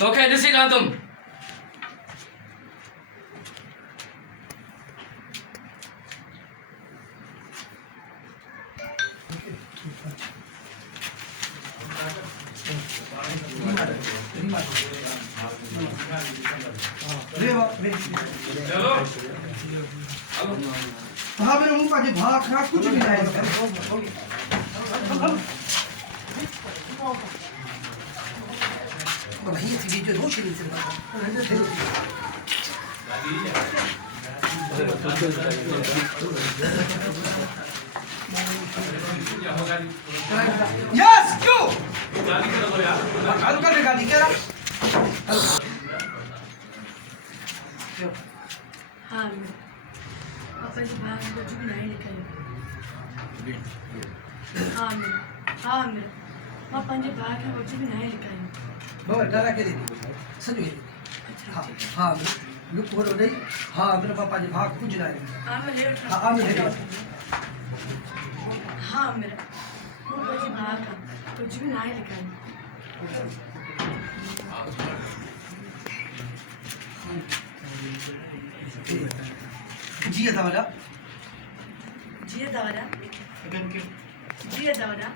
तोखे ॾिसी रहा तुम चलो हाँ मेरे मुंह का भाग खा कुछ भी नहीं भाई ये वीडियो रोज ही नहीं यस क्यों आलू कर गाड़ी क्या हाँ पापा जी बाहर कुछ भी नहीं निकले हाँ मेरा पापा जी बाहर कुछ भी नहीं निकले बाबा डरा के दे सजो हाँ हाँ लुक बोलो नहीं हाँ मेरे पापा जी भाग कुछ नहीं हाँ मैं लेट हाँ मैं लेट हाँ मेरा पापा जी बाहर का कुछ भी नहीं निकले जिया दावरा जिया दवरा